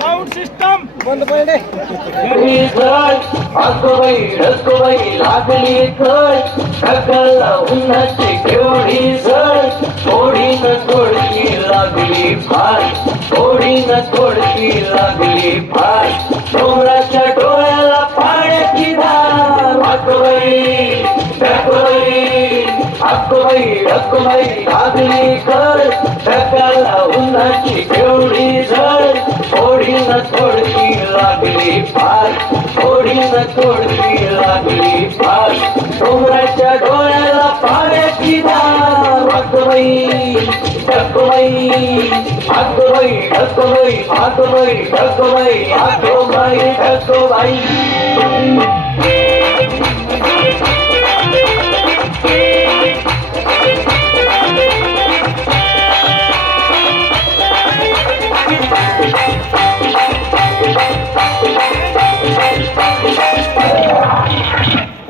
Sound system बंद पडले. अगोबाई लागली कळ ढकलला उन्हाची केवढी झळ थोडी न थोडकी लागली फार थोडी न थोडकी लागली फार डोंगराच्या डोळ्याला पाण्याची धार अगोबाई लागली कळ ढकलला उन्हाची केवढी झळ थोडी न थोडकी लागली फार थोडी न थोडकी लागली फार डोंगराच्या डोळ्याला पाण्याची धार अगोबाई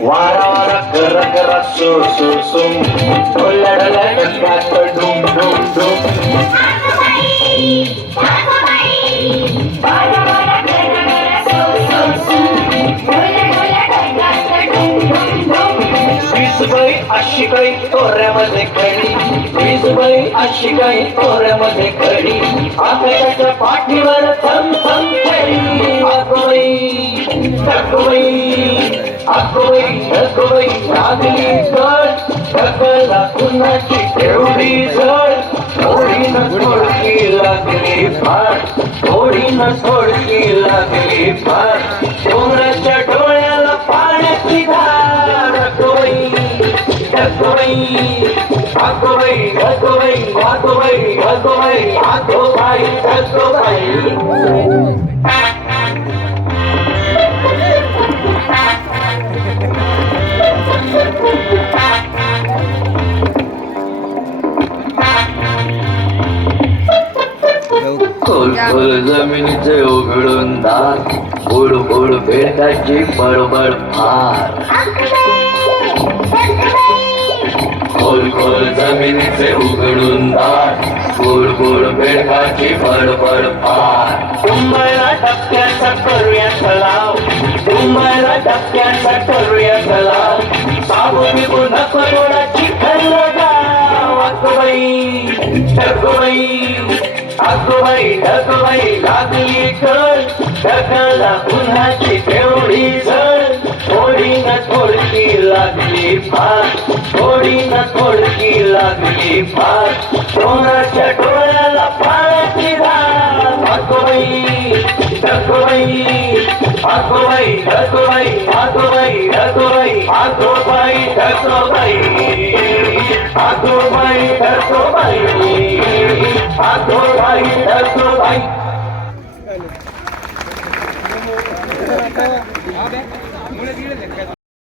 वारा वारा कर कर सो सो सो ढोला ढोला डंकात डुम डुम डुम वीसबाई अशी काही तोऱ्यामध्ये खडी वीसबाई अशी काही तोऱ्यामध्ये खडी आकाशाच्या पाठीवर थम थम खेळी अगोबाई लागली कळ ढकलला उन्हाची केवढी झळ थोडी न थोडकी लागली फार थोडी न थोडकी लागली फार डोंगराच्या डोळ्याला पाण्याची धार खोल खोल जमिनीचे उघडून दार गोड गोड बेडकाची बडबड फार खोल खोल जमिनीचे उघडून दार गोड गोड बेडकाची बडबड फार मुंबईला टप्प्याचा करूया तलाव मुंबईला टप्प्याचा करूया तलाव साबू निघू नको थोडा चिखल गाव अगोबाई लागली कळ ढकलला उन्हाची तेवढी झळ थोडी न थोडकी लागली फार थोडी न थोडकी लागली फार डोंगराच्या डोळ्याला पाण्याची धार अगोबाई